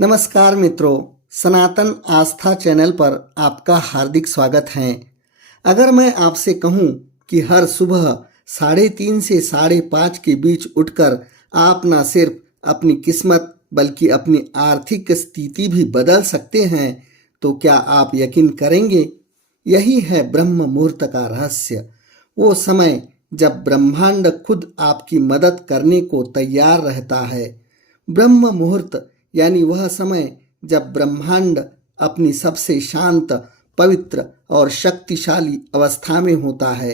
नमस्कार मित्रों, सनातन आस्था चैनल पर आपका हार्दिक स्वागत है। अगर मैं आपसे कहूं कि हर सुबह 3:30 से 5:30 के बीच उठकर आप न सिर्फ अपनी किस्मत बल्कि अपनी आर्थिक स्थिति भी बदल सकते हैं, तो क्या आप यकीन करेंगे? यही है ब्रह्म मुहूर्त का रहस्य। वो समय जब ब्रह्मांड खुद आपकी मदद करने को तैयार रहता है। ब्रह्म मुहूर्त यानी वह समय जब ब्रह्मांड अपनी सबसे शांत, पवित्र और शक्तिशाली अवस्था में होता है।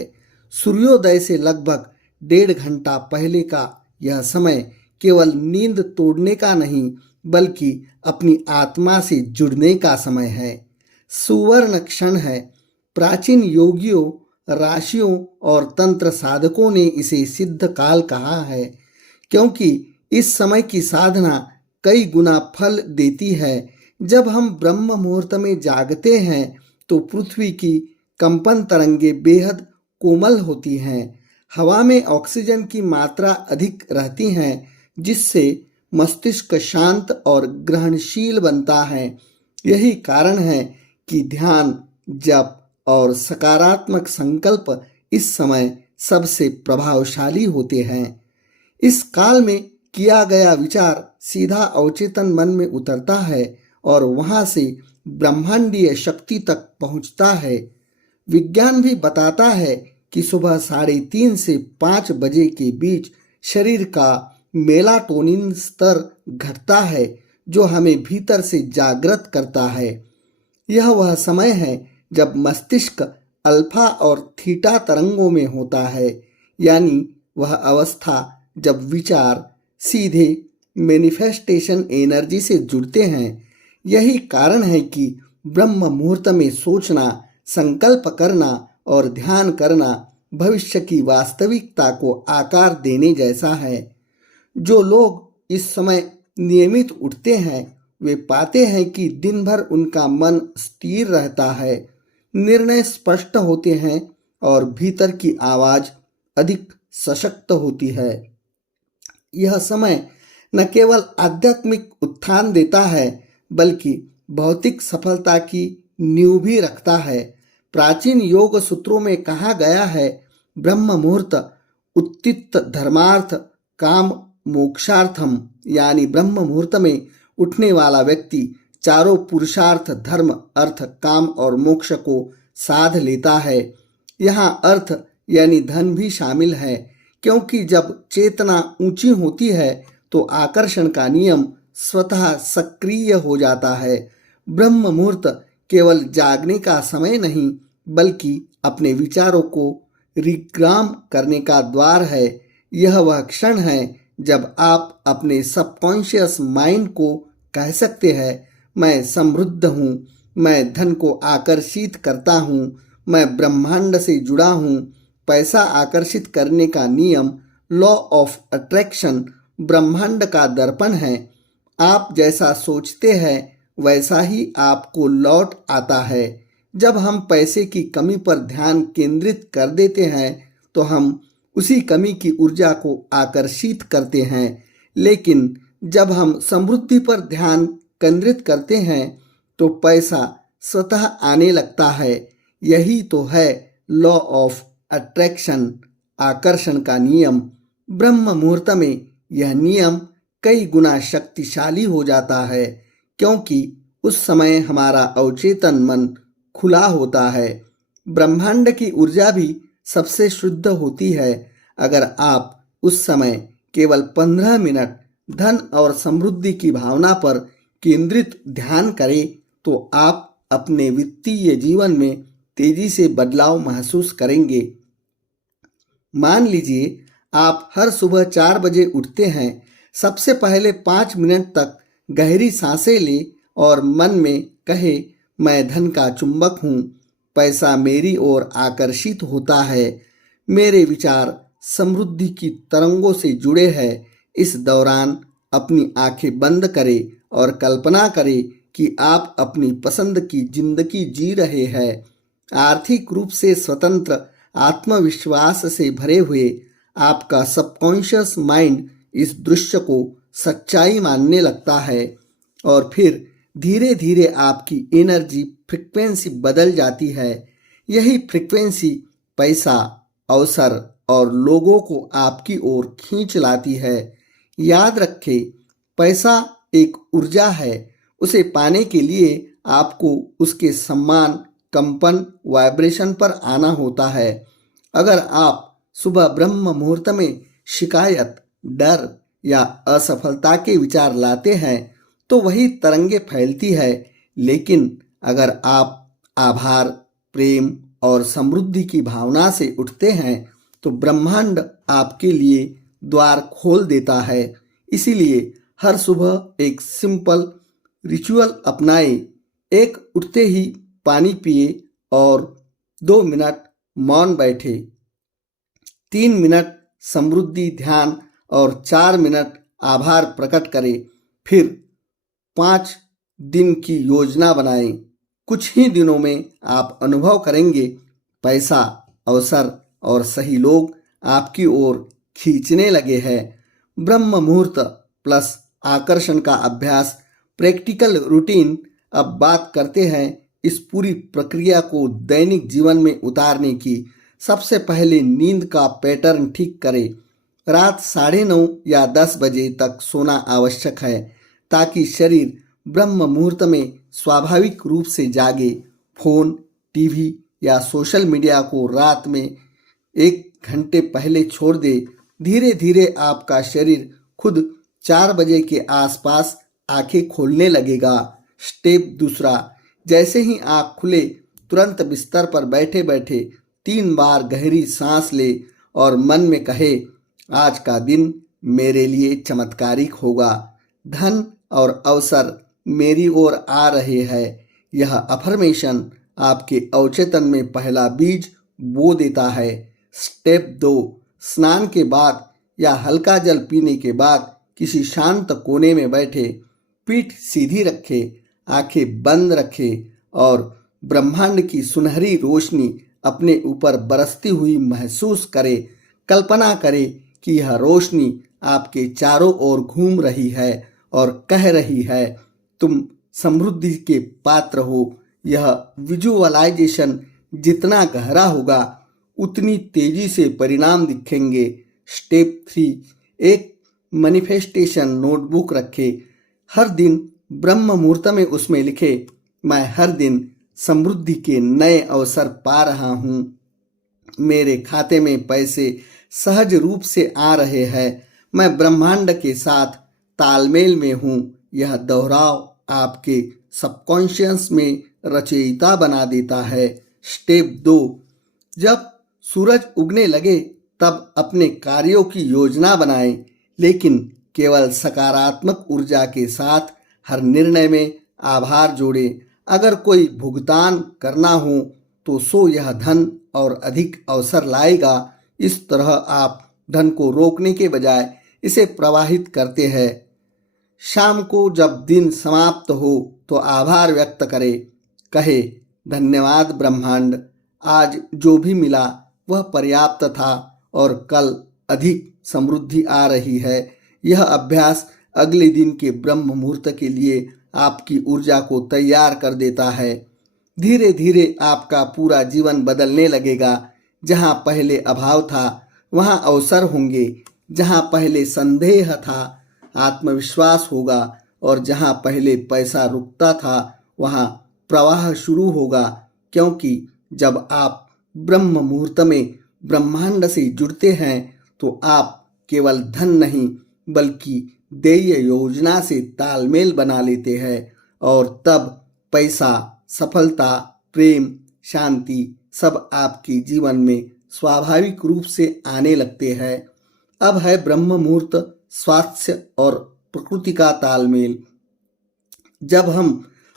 सूर्योदय से लगभग 1.5 घंटा पहले का यह समय केवल नींद तोड़ने का नहीं, बल्कि अपनी आत्मा से जुड़ने का समय है। सुवर्ण क्षण है। प्राचीन योगियों, राशियों और तंत्र साधकों ने इसे सिद्ध काल कहा है, क्योंकि इस समय की साधना कई गुना फल देती है। जब हम ब्रह्म मुहूर्त में जागते हैं तो पृथ्वी की कंपन तरंगे बेहद कोमल होती हैं। हवा में ऑक्सीजन की मात्रा अधिक रहती है, जिससे मस्तिष्क शांत और ग्रहणशील बनता है। यही कारण है कि ध्यान, जप और सकारात्मक संकल्प इस समय सबसे प्रभावशाली होते हैं। इस काल में किया गया विचार सीधा अवचेतन मन में उतरता है और वहां से ब्रह्मांडीय शक्ति तक पहुंचता है। विज्ञान भी बताता है कि सुबह 3:30 से 5 बजे के बीच शरीर का मेलाटोनिन स्तर घटता है, जो हमें भीतर से जागृत करता है। यह वह समय है जब मस्तिष्क अल्फा और थीटा तरंगों में होता है, यानी वह अवस्था जब विचार सीधे मैनिफेस्टेशन एनर्जी से जुड़ते हैं। यही कारण है कि ब्रह्म मुहूर्त में सोचना, संकल्प करना और ध्यान करना भविष्य की वास्तविकता को आकार देने जैसा है। जो लोग इस समय नियमित उठते हैं, वे पाते हैं कि दिन भर उनका मन स्थिर रहता है, निर्णय स्पष्ट होते हैं और भीतर की आवाज अधिक सशक्त होती है। यह समय न केवल आध्यात्मिक उत्थान देता है, बल्कि भौतिक सफलता की नींव भी रखता है। प्राचीन योग सूत्रों में कहा गया है, ब्रह्म मुहूर्त उत्तित धर्मार्थ काम मोक्षार्थम, यानी ब्रह्म मुहूर्त में उठने वाला व्यक्ति चारों पुरुषार्थ धर्म, अर्थ, काम और मोक्ष को साध लेता है। यहाँ अर्थ यानी धन भी शामिल है, क्योंकि जब चेतना ऊंची होती है तो आकर्षण का नियम स्वतः सक्रिय हो जाता है। ब्रह्म मुहूर्त केवल जागने का समय नहीं, बल्कि अपने विचारों को रिग्राम करने का द्वार है। यह वह क्षण है जब आप अपने सबकॉन्शियस माइंड को कह सकते हैं, मैं समृद्ध हूँ, मैं धन को आकर्षित करता हूँ, मैं ब्रह्मांड से जुड़ा हूँ। पैसा आकर्षित करने का नियम, लॉ ऑफ अट्रैक्शन, ब्रह्मांड का दर्पण है। आप जैसा सोचते हैं वैसा ही आपको लौट आता है। जब हम पैसे की कमी पर ध्यान केंद्रित कर देते हैं तो हम उसी कमी की ऊर्जा को आकर्षित करते हैं, लेकिन जब हम समृद्धि पर ध्यान केंद्रित करते हैं तो पैसा स्वतः आने लगता है। यही तो है लॉ ऑफ अट्रैक्शन, आकर्षण का नियम। ब्रह्म मुहूर्त में यह नियम कई गुना शक्तिशाली हो जाता है, क्योंकि उस समय हमारा अवचेतन मन खुला होता है। ब्रह्मांड की ऊर्जा भी सबसे शुद्ध होती है। अगर आप उस समय केवल 15 मिनट धन और समृद्धि की भावना पर केंद्रित ध्यान करें तो आप अपने वित्तीय जीवन में तेजी से बदलाव महसूस करेंगे। मान लीजिए आप हर सुबह 4 बजे उठते हैं। सबसे पहले 5 मिनट तक गहरी सांसें लें और मन में कहे, मैं धन का चुंबक हूँ, पैसा मेरी ओर आकर्षित होता है, मेरे विचार समृद्धि की तरंगों से जुड़े हैं। इस दौरान अपनी आंखें बंद करें और कल्पना करें कि आप अपनी पसंद की जिंदगी जी रहे हैं, आर्थिक रूप से स्वतंत्र, आत्मविश्वास से भरे हुए। आपका सबकॉन्शियस माइंड इस दृश्य को सच्चाई मानने लगता है। और फिर धीरे धीरे आपकी एनर्जी फ्रिक्वेंसी बदल जाती है। यही फ्रिक्वेंसी पैसा, अवसर और लोगों को आपकी ओर खींच लाती है। याद रखें, पैसा एक ऊर्जा है। उसे पाने के लिए आपको उसके समान कंपन वाइब्रेशन पर आना होता है। अगर आप सुबह ब्रह्म मुहूर्त में शिकायत, डर या असफलता के विचार लाते हैं तो वही तरंगे फैलती है। लेकिन अगर आप आभार, प्रेम और समृद्धि की भावना से उठते हैं तो ब्रह्मांड आपके लिए द्वार खोल देता है। इसीलिए हर सुबह एक सिंपल रिचुअल अपनाएं। एक, उठते ही पानी पिए और 2 मिनट मौन बैठे। 3 मिनट समृद्धि ध्यान और 4 मिनट आभार प्रकट करें। फिर 5 दिन की योजना बनाएं। कुछ ही दिनों में आप अनुभव करेंगे पैसा, अवसर और सही लोग आपकी ओर खींचने लगे हैं। ब्रह्म मुहूर्त प्लस आकर्षण का अभ्यास, प्रैक्टिकल रूटीन। अब बात करते हैं इस पूरी प्रक्रिया को दैनिक जीवन में उतारने की। सबसे पहले नींद का पैटर्न ठीक करें। रात 9:30 या 10 बजे तक सोना आवश्यक है ताकि शरीर ब्रह्म मुहूर्त में स्वाभाविक रूप से जागे। फोन, टीवी या सोशल मीडिया को रात में 1 घंटे पहले छोड़ दे। धीरे धीरे आपका शरीर खुद 4 बजे के आसपास आंखें खोलने लगेगा। स्टेप दूसरा, जैसे ही आंख खुले तुरंत बिस्तर पर बैठे बैठे 3 बार गहरी सांस ले और मन में कहे, आज का दिन मेरे लिए चमत्कारिक होगा। धन और अवसर मेरी ओर आ रहे हैं। यह अफर्मेशन आपके अवचेतन में पहला बीज बो देता है। स्टेप 2, स्नान के बाद या हल्का जल पीने के बाद किसी शांत कोने में बैठे, पीठ सीधी रखे, आंखें बंद रखे और ब्रह्मांड की सुनहरी रोशनी अपने ऊपर बरसती हुई महसूस करे। कल्पना करे कि यह रोशनी आपके चारों ओर घूम रही है और कह रही है, तुम समृद्धि के पात्र हो। यह विजुअलाइजेशन जितना गहरा होगा उतनी तेजी से परिणाम दिखेंगे। स्टेप 3, एक मैनिफेस्टेशन नोटबुक रखे। हर दिन ब्रह्म मुहूर्त में उसमें लिखे, मैं हर दिन समृद्धि के नए अवसर पा रहा हूँ। मेरे खाते में पैसे सहज रूप से आ रहे हैं। मैं ब्रह्मांड के साथ तालमेल में हूँ। यह दोहराव आपके सबकॉन्शियस में रचयिता बना देता है। स्टेप 2, जब सूरज उगने लगे तब अपने कार्यों की योजना बनाएं, लेकिन केवल सकारात्मक ऊर्जा के साथ। हर निर्णय में आभार जोड़ें। अगर कोई भुगतान करना हो तो यह धन और अधिक अवसर लाएगा। इस तरह आप धन को रोकने के बजाय इसे प्रवाहित करते हैं। शाम को जब दिन समाप्त हो तो आभार व्यक्त करें। कहे, धन्यवाद ब्रह्मांड, आज जो भी मिला वह पर्याप्त था और कल अधिक समृद्धि आ रही है। यह अभ्यास अगले दिन के ब्रह्म मुहूर्त के लिए आपकी ऊर्जा को तैयार कर देता है। धीरे धीरे आपका पूरा जीवन बदलने लगेगा। जहाँ पहले अभाव था वहाँ अवसर होंगे। जहाँ पहले संदेह था आत्मविश्वास होगा और जहाँ पहले पैसा रुकता था वहाँ प्रवाह शुरू होगा। क्योंकि जब आप ब्रह्म मुहूर्त में ब्रह्मांड से जुड़ते हैं तो आप केवल धन नहीं बल्कि देय योजना से तालमेल बना लेते हैं और तब पैसा, सफलता, प्रेम, शांति सब आपके जीवन में स्वाभाविक रूप से आने लगते हैं। अब है ब्रह्म मुहूर्त, स्वास्थ्य और प्रकृति का तालमेल। जब हम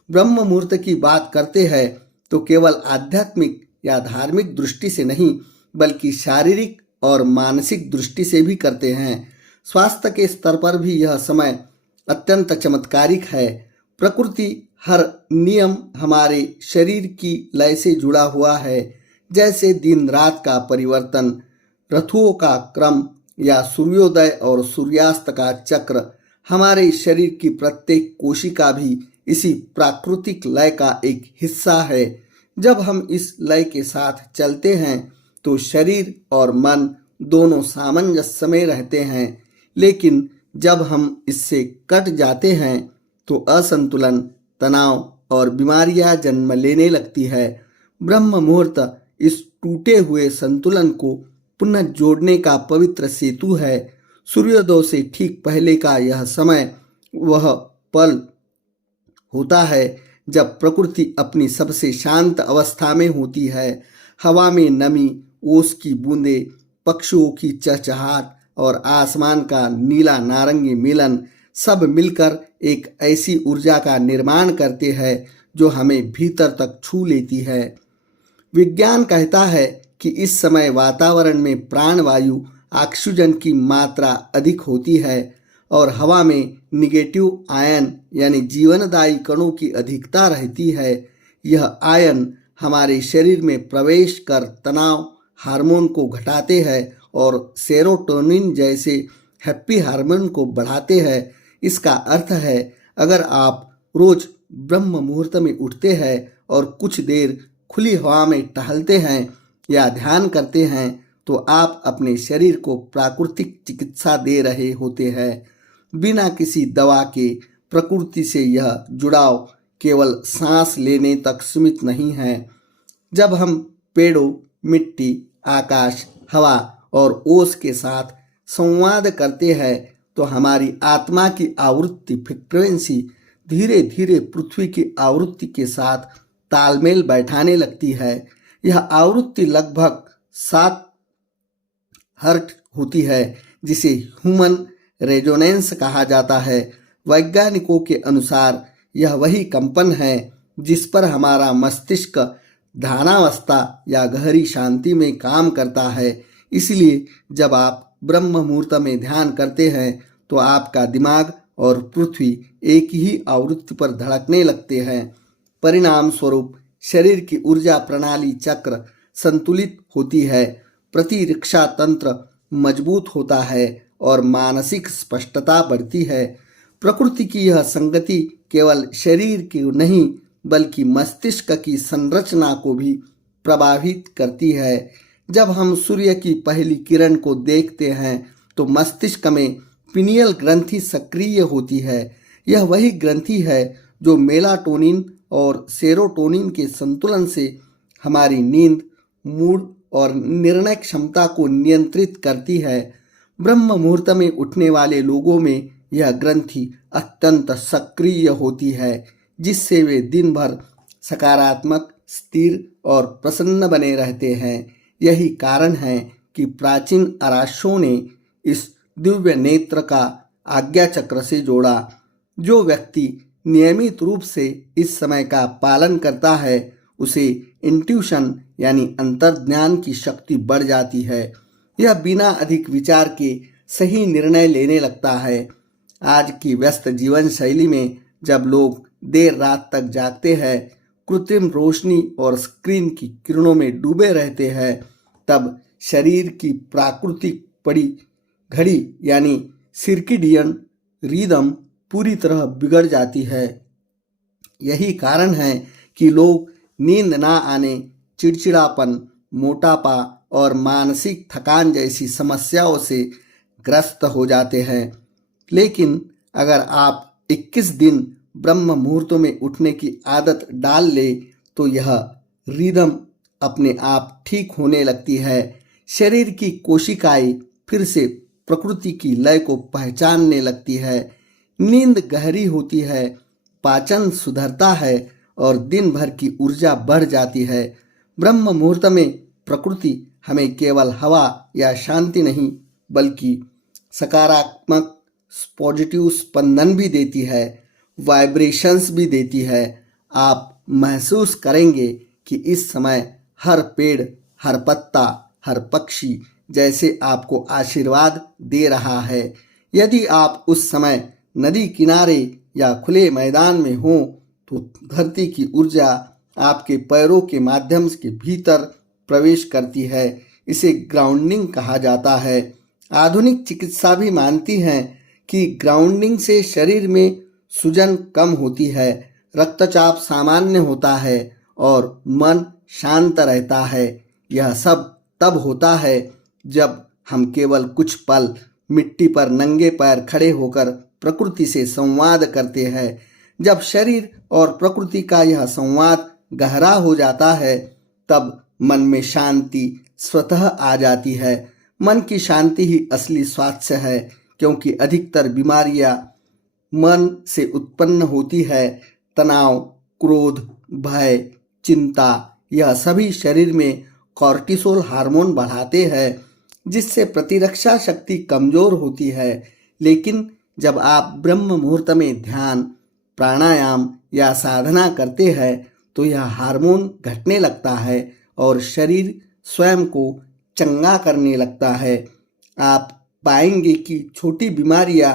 ब्रह्म मुहूर्त की बात करते हैं तो केवल आध्यात्मिक या धार्मिक दृष्टि से नहीं बल्कि शारीरिक और मानसिक दृष्टि से भी करते हैं। स्वास्थ्य के स्तर पर भी यह समय अत्यंत चमत्कारिक है। प्रकृति हर नियम हमारे शरीर की लय से जुड़ा हुआ है, जैसे दिन रात का परिवर्तन, ऋतुओं का क्रम या सूर्योदय और सूर्यास्त का चक्र। हमारे शरीर की प्रत्येक कोशिका भी इसी प्राकृतिक लय का एक हिस्सा है। जब हम इस लय के साथ चलते हैं तो शरीर और मन दोनों सामंजस्य में रहते हैं, लेकिन जब हम इससे कट जाते हैं तो असंतुलन, तनाव और बीमारियां जन्म लेने लगती है। ब्रह्म मुहूर्त इस टूटे हुए संतुलन को पुनः जोड़ने का पवित्र सेतु है। सूर्योदय से ठीक पहले का यह समय वह पल होता है जब प्रकृति अपनी सबसे शांत अवस्था में होती है। हवा में नमी, ओस की बूंदें, पक्षियों की चहचहाट और आसमान का नीला नारंगी मिलन सब मिलकर एक ऐसी ऊर्जा का निर्माण करते हैं जो हमें भीतर तक छू लेती है। विज्ञान कहता है कि इस समय वातावरण में प्राणवायु ऑक्सीजन की मात्रा अधिक होती है और हवा में निगेटिव आयन यानी जीवनदायी कणों की अधिकता रहती है। यह आयन हमारे शरीर में प्रवेश कर तनाव हार्मोन को घटाते हैं और सेरोटोनिन जैसे हैप्पी हार्मोन को बढ़ाते हैं। इसका अर्थ है, अगर आप रोज ब्रह्म मुहूर्त में उठते हैं और कुछ देर खुली हवा में टहलते हैं या ध्यान करते हैं तो आप अपने शरीर को प्राकृतिक चिकित्सा दे रहे होते हैं। बिना किसी दवा के प्रकृति से यह जुड़ाव केवल सांस लेने तक सीमित नहीं है। जब हम पेड़ों, मिट्टी, आकाश, हवा और ओस के साथ संवाद करते हैं तो हमारी आत्मा की आवृत्ति फ्रीक्वेंसी धीरे धीरे पृथ्वी की आवृत्ति के साथ तालमेल बैठाने लगती है। यह आवृत्ति लगभग 7 हर्ट्ज होती है, जिसे ह्यूमन रेजोनेंस कहा जाता है। वैज्ञानिकों के अनुसार यह वही कंपन है जिस पर हमारा मस्तिष्क ध्यानावस्था या गहरी शांति में काम करता है। इसलिए जब आप ब्रह्म मुहूर्त में ध्यान करते हैं तो आपका दिमाग और पृथ्वी एक ही आवृत्ति पर धड़कने लगते हैं। परिणाम स्वरूप शरीर की ऊर्जा प्रणाली चक्र संतुलित होती है, प्रतिरक्षा तंत्र मजबूत होता है और मानसिक स्पष्टता बढ़ती है। प्रकृति की यह संगति केवल शरीर की नहीं बल्कि मस्तिष्क की संरचना को भी प्रभावित करती है। जब हम सूर्य की पहली किरण को देखते हैं तो मस्तिष्क में पिनियल ग्रंथि सक्रिय होती है। यह वही ग्रंथि है जो मेलाटोनिन और सेरोटोनिन के संतुलन से हमारी नींद, मूड और निर्णय क्षमता को नियंत्रित करती है। ब्रह्म मुहूर्त में उठने वाले लोगों में यह ग्रंथि अत्यंत सक्रिय होती है, जिससे वे दिन भर सकारात्मक, स्थिर और प्रसन्न बने रहते हैं। यही कारण है कि प्राचीन आर्यों ने इस दिव्य नेत्र का आज्ञा चक्र से जोड़ा। जो व्यक्ति नियमित रूप से इस समय का पालन करता है उसे इंट्यूशन यानी अंतर्ज्ञान की शक्ति बढ़ जाती है। यह बिना अधिक विचार के सही निर्णय लेने लगता है। आज की व्यस्त जीवन शैली में जब लोग देर रात तक जागते हैं, कृत्रिम रोशनी और स्क्रीन की किरणों में डूबे रहते हैं, तब शरीर की प्राकृतिक पड़ी घड़ी यानी सर्केडियन रिदम पूरी तरह बिगड़ जाती है। यही कारण है कि लोग नींद ना आने, चिड़चिड़ापन, मोटापा और मानसिक थकान जैसी समस्याओं से ग्रस्त हो जाते हैं। लेकिन अगर आप 21 दिन ब्रह्म मुहूर्तों में उठने की आदत डाल ले तो यह रिदम अपने आप ठीक होने लगती है। शरीर की कोशिकाएं फिर से प्रकृति की लय को पहचानने लगती है। नींद गहरी होती है, पाचन सुधरता है और दिन भर की ऊर्जा बढ़ जाती है। ब्रह्म मुहूर्त में प्रकृति हमें केवल हवा या शांति नहीं बल्कि सकारात्मक पॉजिटिव स्पंदन भी देती है, वाइब्रेशंस भी देती है। आप महसूस करेंगे कि इस समय हर पेड़, हर पत्ता, हर पक्षी जैसे आपको आशीर्वाद दे रहा है। यदि आप उस समय नदी किनारे या खुले मैदान में हो तो धरती की ऊर्जा आपके पैरों के माध्यम के भीतर प्रवेश करती है। इसे ग्राउंडिंग कहा जाता है। आधुनिक चिकित्सा भी मानती है कि ग्राउंडिंग से शरीर में सूजन कम होती है, रक्तचाप सामान्य होता है और मन शांत रहता है। यह सब तब होता है जब हम केवल कुछ पल मिट्टी पर नंगे पैर खड़े होकर प्रकृति से संवाद करते हैं। जब शरीर और प्रकृति का यह संवाद गहरा हो जाता है तब मन में शांति स्वतः आ जाती है। मन की शांति ही असली स्वास्थ्य है, क्योंकि अधिकतर बीमारियां मन से उत्पन्न होती है। तनाव, क्रोध, भय, चिंता, यह सभी शरीर में कॉर्टिसोल हार्मोन बढ़ाते हैं, जिससे प्रतिरक्षा शक्ति कमजोर होती है। लेकिन जब आप ब्रह्म मुहूर्त में ध्यान, प्राणायाम या साधना करते हैं तो यह हार्मोन घटने लगता है और शरीर स्वयं को चंगा करने लगता है। आप पाएंगे कि छोटी बीमारियां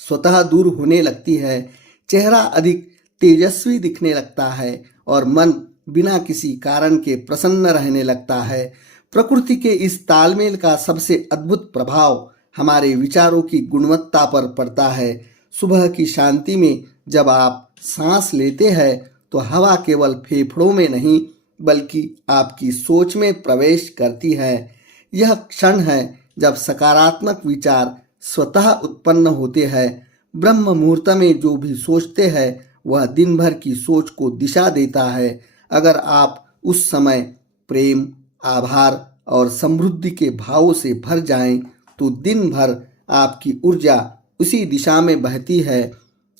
स्वतः दूर होने लगती है, चेहरा अधिक तेजस्वी दिखने लगता है और मन बिना किसी कारण के प्रसन्न रहने लगता है। प्रकृति के इस तालमेल का सबसे अद्भुत प्रभाव हमारे विचारों की गुणवत्ता पर पड़ता है। सुबह की शांति में जब आप सांस लेते हैं तो हवा केवल फेफड़ों में नहीं बल्कि आपकी सोच में प्रवेश करती है। यह क्षण है जब सकारात्मक विचार स्वतः उत्पन्न होते हैं। ब्रह्म मुहूर्त में जो भी सोचते हैं वह दिन भर की सोच को दिशा देता है। अगर आप उस समय प्रेम, आभार और समृद्धि के भावों से भर जाएं तो दिन भर आपकी ऊर्जा उसी दिशा में बहती है।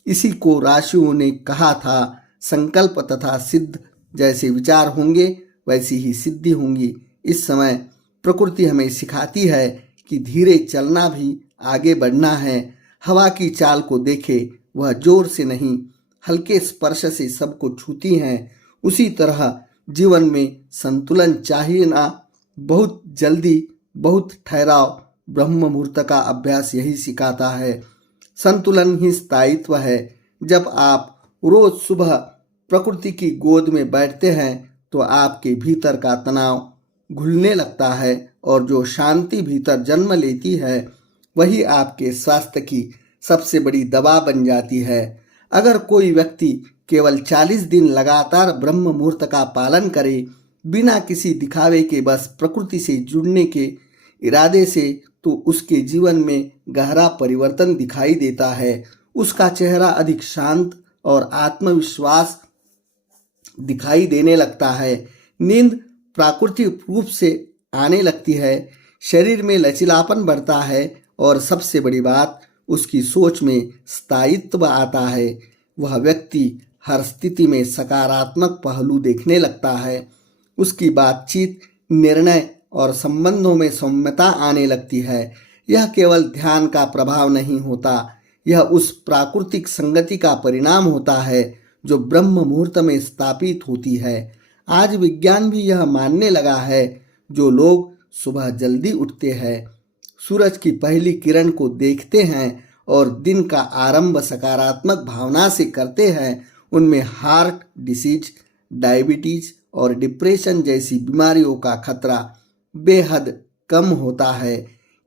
इसी को ऋषियों ने कहा था, संकल्प तथा सिद्ध जैसे विचार होंगे वैसी ही सिद्धि होंगी। इस समय प्रकृति हमें सिखाती है कि धीरे चलना भी आगे बढ़ना है। हवा की चाल को देखे, वह जोर से नहीं हल्के स्पर्श से सबको छूती हैं। उसी तरह जीवन में संतुलन चाहिए ना, बहुत जल्दी बहुत ठहराव। ब्रह्म मुहूर्त का अभ्यास यही सिखाता है। संतुलन ही स्थायित्व है। जब आप रोज सुबह प्रकृति की गोद में बैठते हैं तो आपके भीतर का तनाव घुलने लगता है और जो शांति भीतर जन्म लेती है वही आपके स्वास्थ्य की सबसे बड़ी दवा बन जाती है। अगर कोई व्यक्ति केवल 40 दिन लगातार ब्रह्म मुहूर्त का पालन करे, बिना किसी दिखावे के बस प्रकृति से जुड़ने के इरादे से, तो उसके जीवन में गहरा परिवर्तन दिखाई देता है। उसका चेहरा अधिक शांत और आत्मविश्वास दिखाई देने लगता है। नींद प्राकृतिक रूप से आने लगती है, शरीर में लचीलापन बढ़ता है और सबसे बड़ी बात, उसकी सोच में स्थायित्व आता है। वह व्यक्ति हर स्थिति में सकारात्मक पहलू देखने लगता है। उसकी बातचीत, निर्णय और संबंधों में सौम्यता आने लगती है। यह केवल ध्यान का प्रभाव नहीं होता, यह उस प्राकृतिक संगति का परिणाम होता है जो ब्रह्म मुहूर्त में स्थापित होती है। आज विज्ञान भी यह मानने लगा है, जो लोग सुबह जल्दी उठते हैं, सूरज की पहली किरण को देखते हैं और दिन का आरंभ सकारात्मक भावना से करते हैं, उनमें हार्ट डिसीज, डायबिटीज और डिप्रेशन जैसी बीमारियों का खतरा बेहद कम होता है।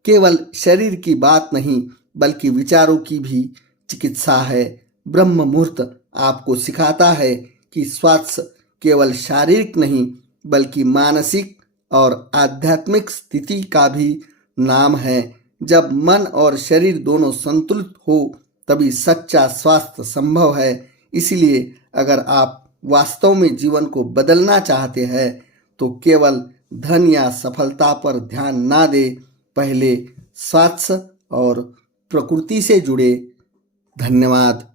केवल शरीर की बात नहीं बल्कि विचारों की भी चिकित्सा है। ब्रह्म मुहूर्त आपको सिखाता है कि स्वास्थ्य केवल शारीरिक नहीं बल्कि मानसिक और आध्यात्मिक स्थिति का भी नाम है। जब मन और शरीर दोनों संतुलित हो तभी सच्चा स्वास्थ्य संभव है। इसलिए अगर आप वास्तव में जीवन को बदलना चाहते हैं तो केवल धन या सफलता पर ध्यान ना दे, पहले स्वास्थ्य और प्रकृति से जुड़े। धन्यवाद।